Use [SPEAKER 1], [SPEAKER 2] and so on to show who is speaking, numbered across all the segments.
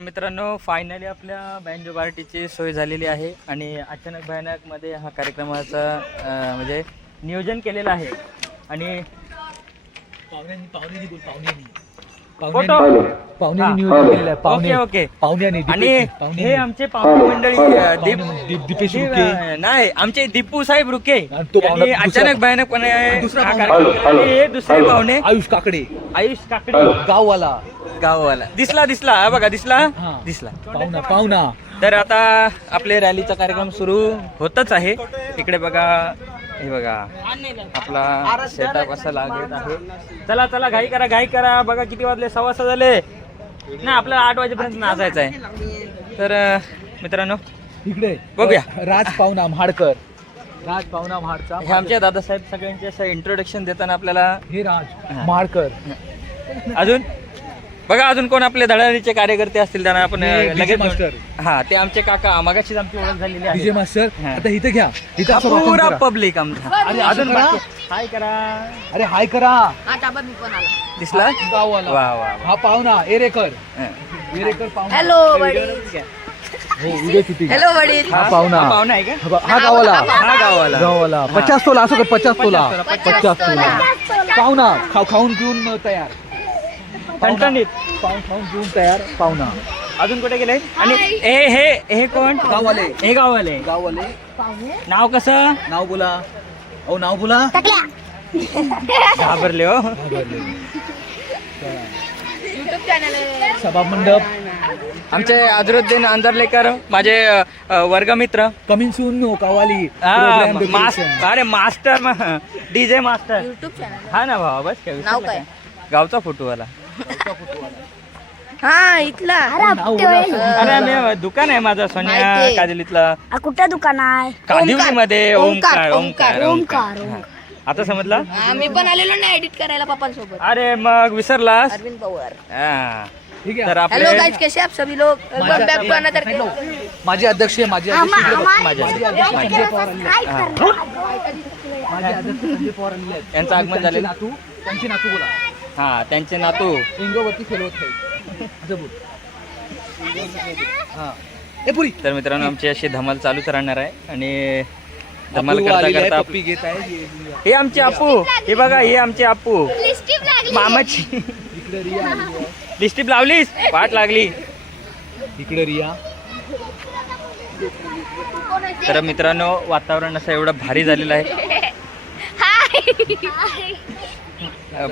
[SPEAKER 1] मित्रांनो फायनली आपल्या बँजो पार्टीची सोय झालेली आहे आणि अचानक भयानकमध्ये हा कार्यक्रमाचा म्हणजे नियोजन केलेलं आहे. आणि
[SPEAKER 2] पाहुण्यांनी पाहुण्यांनी
[SPEAKER 1] फोटो
[SPEAKER 2] पाहुण्यांनी. नियोजन केलेलं आहे
[SPEAKER 1] ओके
[SPEAKER 2] पाहुणे
[SPEAKER 1] ओके
[SPEAKER 2] पाहुण्यांनी
[SPEAKER 1] आणि हे. आमचे पाहुणे मंडळी अं, दीप
[SPEAKER 2] पाहुणे- दीप- दीपेश
[SPEAKER 1] दीप-
[SPEAKER 2] रुके.
[SPEAKER 1] अं, नाही आमचे दीपू साहेब रुके.
[SPEAKER 2] आणि तो पाहुणा
[SPEAKER 1] यांनी
[SPEAKER 2] दुसरा-
[SPEAKER 1] अचानक भयानकपणे
[SPEAKER 2] दुसरा
[SPEAKER 1] हा
[SPEAKER 2] पाहुणा.
[SPEAKER 1] कार्यक्रम केला. आणि हे दुसरे पाहुणे.
[SPEAKER 2] आयुष काकडे.
[SPEAKER 1] आयुष काकडे.
[SPEAKER 2] गाववाला.
[SPEAKER 1] गाववाला. दिसला दिसला. हा बघा दिसला?
[SPEAKER 2] हा.
[SPEAKER 1] दिसला.
[SPEAKER 2] पाहुणा पाहुणा.
[SPEAKER 1] तर आता आपले रॅलीचा कार्यक्रम सुरू होतच आहे. इकडे बघा हे बघा आपला सेटअप असा लागत आहे. चला चला घाई करा घाई करा. बघा किती वाजले सव्वा सहा झाले. नाही आपल्याला आठ वाजेपर्यंत नाचायचं आहे तर मित्रांनो
[SPEAKER 2] इकडे
[SPEAKER 1] बघूया.
[SPEAKER 2] राज पाहुणा म्हाडकर राज पाहुणा म्हाडचा
[SPEAKER 1] हे आमचे दादासाहेब सगळ्यांचे असं इंट्रोडक्शन देताना आपल्याला
[SPEAKER 2] हे राज. म्हाडकर
[SPEAKER 1] अजून? बघा अजून कोण आपले धडाडीचे कार्यकर्ते असतील त्यांना आपण
[SPEAKER 2] हे
[SPEAKER 1] लगेच
[SPEAKER 2] मास्टर.
[SPEAKER 1] हा ते आमचे काका मागाशीच आमची ओळख झालेली
[SPEAKER 2] विजय
[SPEAKER 1] आहे
[SPEAKER 2] मास्टर
[SPEAKER 1] हा.
[SPEAKER 2] आता इथे घ्या. इथे
[SPEAKER 1] हा
[SPEAKER 2] असं
[SPEAKER 1] पुरा
[SPEAKER 2] करा.
[SPEAKER 1] पब्लिक आमचा.
[SPEAKER 2] अरे
[SPEAKER 1] अजून
[SPEAKER 2] असं करा.
[SPEAKER 1] बाकी हाय करा.
[SPEAKER 2] अरे हाय करा.
[SPEAKER 3] हा टाबा मी पण आला
[SPEAKER 1] दिसला
[SPEAKER 2] गाववाला.
[SPEAKER 1] वा वा.
[SPEAKER 2] हा पाहुणा एरेकर.
[SPEAKER 1] हं.
[SPEAKER 2] एरेकर पाहुणा.
[SPEAKER 3] हॅलो वडील.
[SPEAKER 2] हो उद्या किती?
[SPEAKER 3] हॅलो वडील.
[SPEAKER 2] हा पाहुणा.
[SPEAKER 1] हा पाहुणा आहे का?
[SPEAKER 2] हा बा- हा गावाला
[SPEAKER 1] हा गावाला
[SPEAKER 2] गावाला पचास तोला असं कर पचास तोला.
[SPEAKER 1] पचास
[SPEAKER 3] तोला.
[SPEAKER 2] पचास तोला. पाहुणा खाऊ खाऊन पिऊन तयार.
[SPEAKER 1] ठणठणीत.
[SPEAKER 2] पाहून पिऊन तयार पाहुणा.
[SPEAKER 1] अजून कुठे गेले? आणि हे हे हे कोण?
[SPEAKER 2] गाववाले.
[SPEAKER 1] हे गाववाले.
[SPEAKER 2] गाववाले.
[SPEAKER 1] नाव कसं?
[SPEAKER 2] नाव बोला. अहो नाव बोला.
[SPEAKER 1] घाबरले हो.
[SPEAKER 3] युट्यूब चॅनल
[SPEAKER 2] सभा मंडप.
[SPEAKER 1] आमचे अजरुद्दीन अंदरलेकर माझे वर्गमित्र.
[SPEAKER 2] कमिंग सून कावाली
[SPEAKER 1] हा. अरे master DJ master.
[SPEAKER 3] YouTube channel
[SPEAKER 1] हा ना भावा बस काय
[SPEAKER 3] नाव काय?
[SPEAKER 1] का? गावचा फोटो वाला.
[SPEAKER 3] हा इथला.
[SPEAKER 1] अरे मी दुकान आहे माझा सोन्या. काजलीतला.
[SPEAKER 4] आ, कुठं दुकान आहे?
[SPEAKER 1] कादिवली मध्ये
[SPEAKER 3] ओंकार,
[SPEAKER 1] ओंकार
[SPEAKER 3] ओंकार,
[SPEAKER 1] ओंकार. हा. आता समजला?
[SPEAKER 3] मी पण आलेलो ना एडिट करायला पप्पांसोबत.
[SPEAKER 1] अरे मग विसरलास?
[SPEAKER 3] अरविंद पवार.
[SPEAKER 1] हा.
[SPEAKER 2] ठीक
[SPEAKER 1] तर
[SPEAKER 2] आहे
[SPEAKER 1] आपले
[SPEAKER 3] हॅलो गाइस कसे आप सभी लोग?
[SPEAKER 2] माझ्या-
[SPEAKER 3] बॅक को आना तर
[SPEAKER 2] माझे अध्यक्ष माझे माझे.
[SPEAKER 1] यांचं आगमन झालेलं.
[SPEAKER 2] नातू त्यांचे नातू बोला.
[SPEAKER 1] हा त्यांचे नातू.
[SPEAKER 2] इंगोवरती खेळवत आहे असं बोल हा. ए पुरी.
[SPEAKER 1] तर मित्रांनो आमची अशी धमाल चालूच राहणार आहे आणि धमाल करता करता
[SPEAKER 2] पप्पी घेत आहे
[SPEAKER 1] हे आमचे आपू. हे बघा हे आमचे आपू. मामाची. लिस्टिप लावलीस? वाट लागली.
[SPEAKER 2] इकडे रिया.
[SPEAKER 1] तर मित्रांनो वातावरण असं एवढं भारी झालेलं आहे.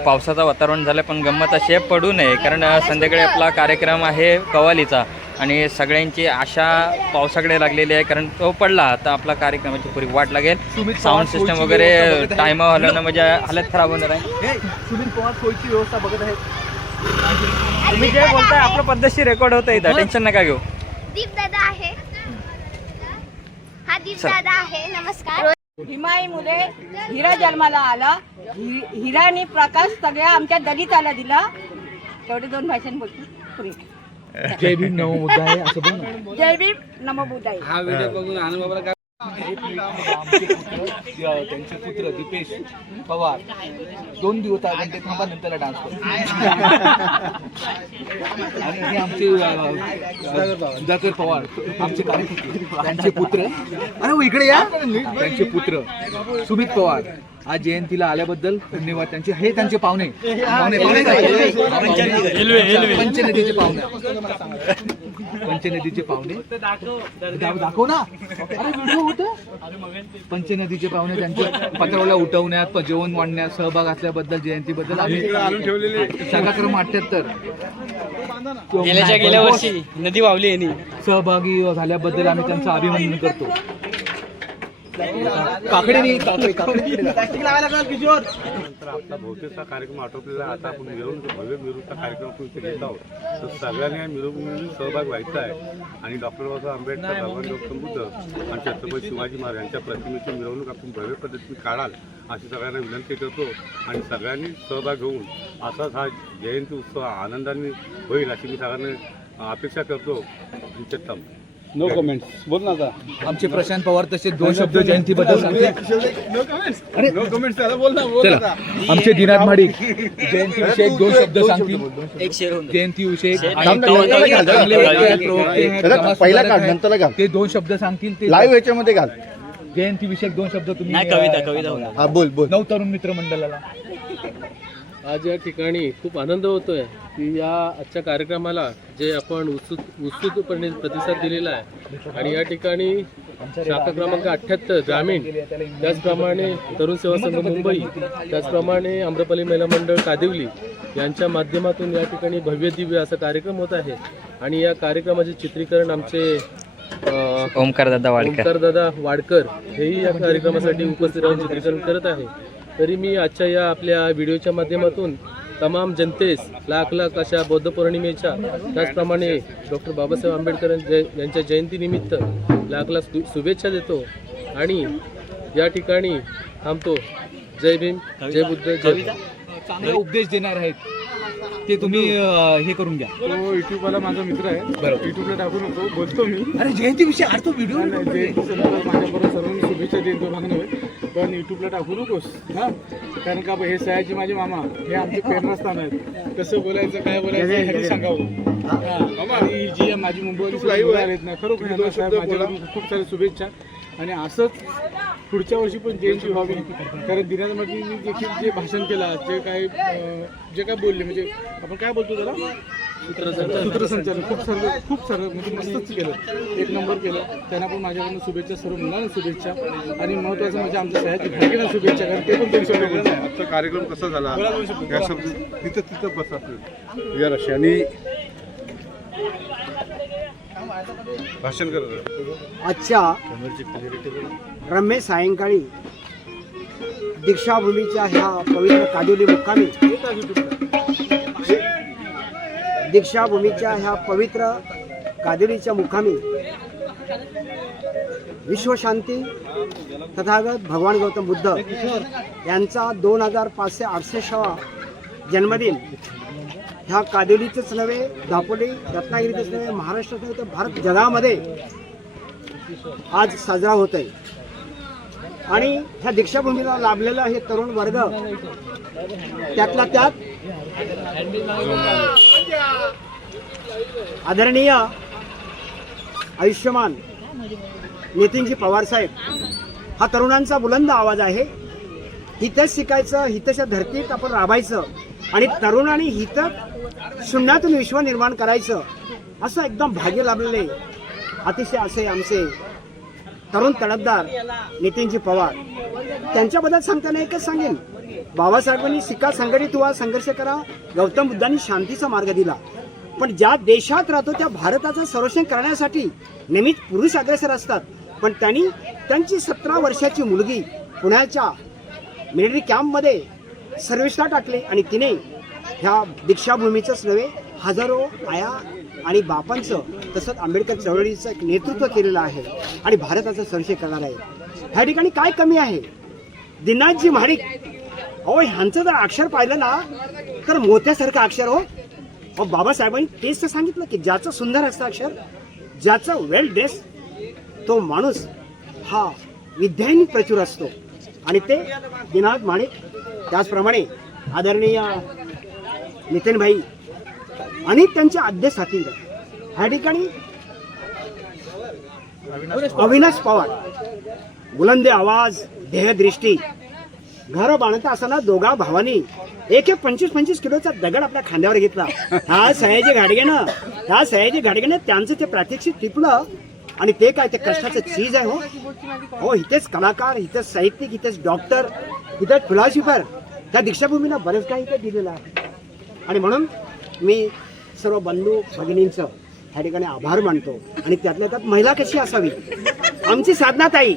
[SPEAKER 1] पावसाचं वातावरण झालं पण गंमत अशी आहे, पडू नये. कारण संध्याकाळी आपला कार्यक्रम आहे कवालीचा आणि सगळ्यांची आशा पावसाकडे लागलेली आहे कारण तो पडला. तर आपला कार्यक्रमाची पुरी वाट लागेल. साऊंड सिस्टम वगैरे. टायमा हलवणं म्हणजे हालत खराब होणार आहे.
[SPEAKER 2] हे पवार सोयीची व्यवस्था बघत आहे.
[SPEAKER 1] तुम्ही जे बोलताय आपलं पद्धतशीर रेकॉर्ड होतं इथं. टेन्शन नका घेऊ.
[SPEAKER 4] दीप दादा आहे. हा दीप दादा आहे. नमस्कार.
[SPEAKER 5] हिमाई मुले हिरा जन्माला आला. हि- हिराने प्रकाश सगळ्या आमच्या दलिताला दिला. तेवढे दोन भाषण बोलतो. पुरे
[SPEAKER 2] जय भीम नमो बुद्ध आहे असं बोल. ना.
[SPEAKER 5] जय भीम नमो बुद्धाय.
[SPEAKER 2] आमचे पुत्र, अ, त्यांचे पुत्र दीपेश पवार दोन दिवस घंटे थांबा नंतर डान्स करतो आणि हे आमचे सुधाकर पवार आमचे कार्यकर्ते त्यांचे पुत्र. अरे हो, इकडे या. त्यांचे पुत्र सुमित पवार आज जयंतीला आल्याबद्दल धन्यवाद त्यांचे. हे त्यांचे पाहुणे. पाहुणे? पंचनदीचे पाहुणे. पंचनदीचे पाहुणे. दाखव ना. अरे व्हिडिओ होत? पंचनदीचे पाहुणे त्यांच्या पत्रावला उठवण्यात प- जेवण वाढण्यात सहभाग असल्याबद्दल जयंतीबद्दल आम्ही शाखाक्रम अठ्याहत्तर
[SPEAKER 1] गेल्याच्या गेल्या वर्षी नदी वावली यांनी.
[SPEAKER 2] सहभागी झाल्याबद्दल आम्ही त्यांचं अभिनंदन करतो. काकडे काकडे. काकडे
[SPEAKER 6] नंतर आपला बहुतेकचा कार्यक्रम आटोपलेला आहे. आता आपण मिरवणूक भव्य मिरवणूकचा कार्यक्रम आपण इथे घेत आहोत. तर सगळ्यांनी या मिरवणुकीमध्ये सहभाग व्हायचा आहे. आणि डॉक्टर बाबासाहेब आंबेडकर भगवान गौतम बुद्ध आणि छत्रपती शिवाजी महाराज यांच्या प्रतिमेची मिरवणूक आपण भव्य पद्धतीने काढाल अशी सगळ्यांना विनंती करतो. आणि सगळ्यांनी सहभाग घेऊन असाच हा जयंती उत्सव आनंदाने होईल अशी मी सगळ्यांना अपेक्षा करतो. थांबतो. नो कमेंट्स बोल ना आता.
[SPEAKER 2] आमचे प्रशांत पवार तसे दोन शब्द जयंतीबद्दल सांगतील अरे
[SPEAKER 6] नो कमेंट्स त्याला बोल ना बोल
[SPEAKER 2] चला. आमचे दिनात माडिक जयंती विषयक दोन शब्द सांगतील. जयंती विषयी
[SPEAKER 7] पहिला काढ, नंतरला घाल.
[SPEAKER 2] ते दोन शब्द सांगतील ते
[SPEAKER 7] लाईव्ह याच्यामध्ये घाल.
[SPEAKER 2] जयंती विषयक दोन शब्द तुम्ही
[SPEAKER 1] कविता कविता
[SPEAKER 7] हा बोल बोल.
[SPEAKER 2] नऊ तरुण मित्र मंडळाला
[SPEAKER 8] आज या ठिकाणी खूप आनंद होतोय की या आजच्या कार्यक्रमाला जे आपण उत्सुक उत्सुकपणे प्रतिसाद दिलेला आहे आणि या ठिकाणी शाखा क्रमांक अठ्ठ्याहत्तर ग्रामीण त्याचप्रमाणे तरुण सेवा संघ मुंबई त्याचप्रमाणे आम्रपाली महिला मंडळ कादिवली यांच्या माध्यमातून या ठिकाणी भव्य दिव्य असा कार्यक्रम होत आहे. आणि या कार्यक्रमाचे चित्रीकरण आमचे अ,
[SPEAKER 1] ओमकार दादा वाडकर.
[SPEAKER 8] वाडकर हेही या कार्यक्रमासाठी उपस्थित राहून चित्रीकरण करत आहे. तरी मी आजच्या या आपल्या व्हिडिओच्या माध्यमातून तमाम जनतेस लाख लाख अशा बौद्ध पौर्णिमेच्या त्याचप्रमाणे डॉक्टर बाबासाहेब आंबेडकर यांच्या- यांच्या जयंतीनिमित्त लाख लाख शुभेच्छा देतो आणि या ठिकाणी थांबतो. जय भीम जय बुद्ध जय.
[SPEAKER 2] चांगले उपदेश देणार आहेत. ते तुम्ही अं, हे करून घ्या.
[SPEAKER 6] तो युट्यूब वाला माझा मित्र आहे.
[SPEAKER 2] बरोबर.
[SPEAKER 6] युट्यूबला टाकू नको बोलतो मी.
[SPEAKER 2] अरे जयंती विषय अरे तो व्हिडिओ
[SPEAKER 6] जयंती संदर्भात माझ्याबरोबर सर्वांनी शुभेच्छा देतो भागनवे पण युट्यूबला टाकू नकोस हा. कारण का हे सयाजी माझे मामा हे आमचे प्रेरणास्थान आहेत. कसं बोलायचं काय बोलायचं ह्यांनी सांगावं. हा. आणि ही जी माझी मुलं आलेत ना खरोखर यांना साहेब माझ्याकडून खूप साऱ्या शुभेच्छा. आणि असंच पुढच्या वर्षी पण जयंती व्हावी. कारण दिनामध्ये मी देखील जे भाषण केलं जे काय जे काय बोलले म्हणजे आपण काय बोलतो त्याला? सूत्रसंचालन. खूप सारं खूप सारं म्हणजे मस्तच केलं. एक नंबर केलं. त्यांना पण माझ्याकडून शुभेच्छा सर्व मुलांना शुभेच्छा. आणि महत्त्वाचं म्हणजे आमच्या सह्याची घाटकेला शुभेच्छा कारण ते पण त्यांच्या
[SPEAKER 9] आजचा कार्यक्रम कसा झाला? तिथं तिथं बसा आणि भाषण करत
[SPEAKER 7] आजच्या रम्य सायंकाळी दीक्षाभूमीच्या ह्या पवित्र कादिवली मुक्कामी दीक्षाभूमीच्या ह्या पवित्र कादिवलीच्या मुक्कामी विश्वशांती तथागत भगवान गौतम बुद्ध यांचा दोन हजार पाचशे अडुसष्टावा जन्मदिन ह्या कादिवलीचंच नव्हे दापोली रत्नागिरीतच नव्हे महाराष्ट्रात नव्हे तर भारत जगामध्ये आज साजरा होत आहे आणि ह्या दीक्षाभूमीला लाभलेला हे तरुण वर्ग त्यातला त्यात आदरणीय आयुष्यमान नितीनजी पवार साहेब हा तरुणांचा बुलंद आवाज आहे. हितच शिकायचं हितच्या धर्तीत आपण राबायचं. आणि तरुणांनी हित शून्यातून विश्व निर्माण करायचं असं एकदम भाग्य लाभलेले अतिशय असे आमचे तरुण तडफदार नितीनजी पवार. त्यांच्याबद्दल सांगताना एकच सांगेन. बाबासाहेबांनी शिका संघटित व्हा संघर्ष करा गौतम बुद्धांनी शांतीचा मार्ग दिला. पण ज्या देशात राहतो त्या भारताचं संरक्षण करण्यासाठी नेहमीच पुरुष अग्रेसर असतात. पण त्यांनी त्यांची सतरा वर्षाची मुलगी पुण्याच्या मिलिटरी कॅम्पमध्ये सर्वेशला टाकले आणि तिने ह्या दीक्षाभूमीचंच नव्हे हजारो आया आणि बापांचं तसंच आंबेडकर चळवळीचं एक नेतृत्व केलेलं आहे आणि भारताचा संशय करणार आहे. ह्या ठिकाणी काय कमी आहे? दिनाथजी महाडिक अहो ह्यांचं जर अक्षर पाहिलं ना तर मोत्यासारखं अक्षर हो. अहो बाबासाहेबांनी तेच तर सांगितलं की ज्याचं सुंदर असतं अक्षर ज्याचं वेल ड्रेस तो माणूस हा विद्यानी प्रचूर असतो. आणि ते दिनाथ माणिक त्याचप्रमाणे आदरणीय नितीनभाई आणि त्यांचे आद्य साथी ह्या ठिकाणी अविनाश पवार बुलंदे आवाज ध्येयदृष्टी घर बांधता असताना दोघा भावानी एक एक पंचवीस पंचवीस किलोचा दगड आपल्या खांद्यावर घेतला. हा सयाजी घाडगेनं ह्या सयाजी घाडगेनं त्यांचं ते प्रात्यक्षिक टिपलं आणि ते काय ते कष्टाचं चीज आहे हो. हो इथेच कलाकार इथेच साहित्यिक इथेच डॉक्टर इथेच फिलॉसॉफर त्या दीक्षाभूमीनं बरेच काही इथे दिलेलं आहे. आणि म्हणून मी सर्व बंधू भगिनींचं ह्या ठिकाणी आभार मानतो. आणि त्यातल्या त्यात महिला कशी असावी? आमची साधना ताई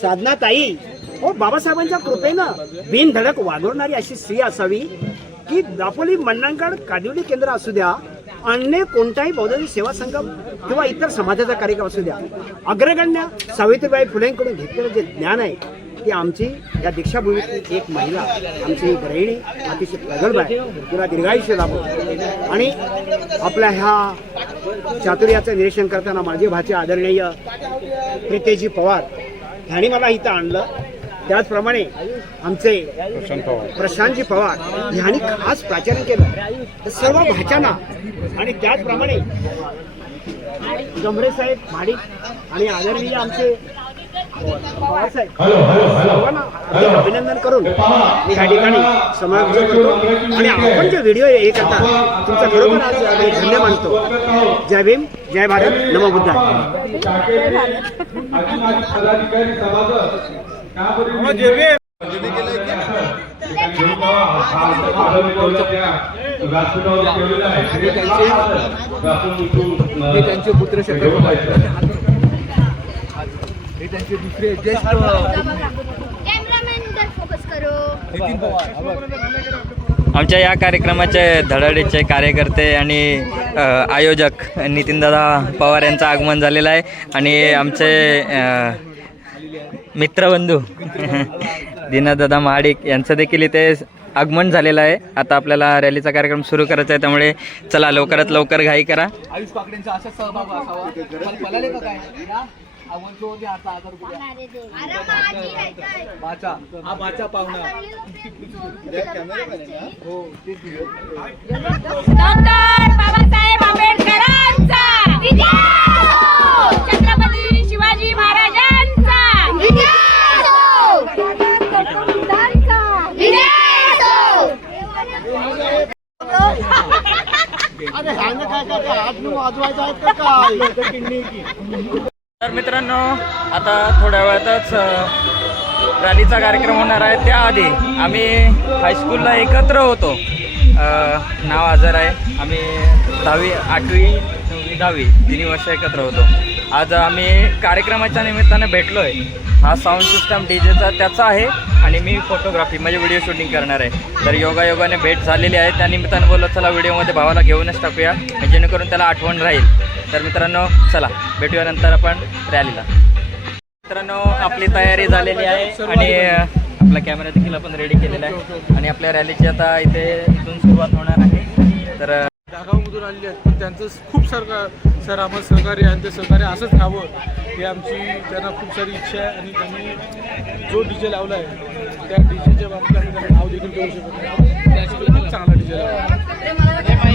[SPEAKER 7] साधना ताई हो बाबासाहेबांच्या कृपेनं बिनधडक वागवणारी अशी स्त्री असावी की दापोली मंडणगड कादिवली केंद्र असू द्या अन्य कोणताही बौद्ध सेवा संघ किंवा इतर समाजाचा कार्यक्रम असू द्या. अग्रगण्य सावित्रीबाई फुलेंकडून घेतलेलं जे ज्ञान आहे ती आमची या दीक्षाभूमीतली एक महिला आमची गृहिणी अतिशय प्रगल्भ आहे तिला दीर्घायुष्य लाभो. आणि आपल्या ह्या चातुर्याचं निरीक्षण करताना माझे भाचे आदरणीय प्रितेजी पवार ह्यांनी मला इथं आणलं. त्याचप्रमाणे आमचे प्रशांतजी पवार ह्यांनी खास प्राचार्य केलं. तर सर्व भाच्यांना आणि त्याचप्रमाणे गमरे साहेब माडिक आणि आदरणीय आमचे अभिनंदन करून मी ह्या ठिकाणी समाप्त करतो. आणि आपण जे व्हिडिओ हे करता तुमचा खरोखर आज आम्ही धन्य मानतो. जय भीम जय भारत नमो बुद्धा
[SPEAKER 2] हे त्यांचे पुत्र शंकर हे त्यांचे दुसरे ज्येष्ठ
[SPEAKER 1] आमच्या या कार्यक्रमाचे धडाडीचे कार्यकर्ते आणि अ, आयोजक नितीनदादा पवार यांचं आगमन झालेलं आहे. आणि आमचे अ, मित्रबंधू. दीनादादा महाडिक यांचं देखील इथे आगमन झालेलं आहे. आता आपल्याला रॅलीचा कार्यक्रम सुरू करायचा आहे त्यामुळे चला लवकरात लवकर घाई करा.
[SPEAKER 2] आयुष पाकडेंचा असा सहभाग
[SPEAKER 1] तर मित्रांनो आता थोड्या वेळातच रॅलीचा कार्यक्रम होणार आहे. त्याआधी आम्ही हायस्कूलला एकत्र होतो. नाव आजार आहे. आम्ही दहावी आठवी नववी दहावी तिन्ही वर्ष एकत्र होतो. आज आम्ही कार्यक्रमाच्या निमित्ताने भेटलो आहे हा साऊंड सिस्टम डी जेचा त्याचा आहे आणि मी फोटोग्राफी म्हणजे व्हिडिओ शूटिंग करणार आहे. तर योगायोगाने भेट झालेली आहे. त्या निमित्ताने बोललो चला व्हिडिओमध्ये भावाला घेऊनच टाकूया जेणेकरून त्याला आठवण राहील. तर मित्रांनो चला भेटूया नंतर आपण रॅलीला मित्रांनो आपली तयारी झालेली आहे आणि आपला कॅमेरा देखील आपण रेडी केलेला आहे. आणि आपल्या रॅलीची आता इथे इथून सुरुवात होणार आहे. तर निवडून
[SPEAKER 8] गावामधून आलेली आहेत पण त्यांचं खूप सरकार सर आम्हाला सहकार्य आणि ते सहकार्य असंच राहावं ही आमची त्यांना खूप सारी इच्छा आहे आणि त्यांनी जो डी जे लावला आहे त्या डी जेच्या बाबतीत आम्ही त्यांना नाव देखील देऊ शकत नाही. त्यासाठी खूप चांगला डी जे लावला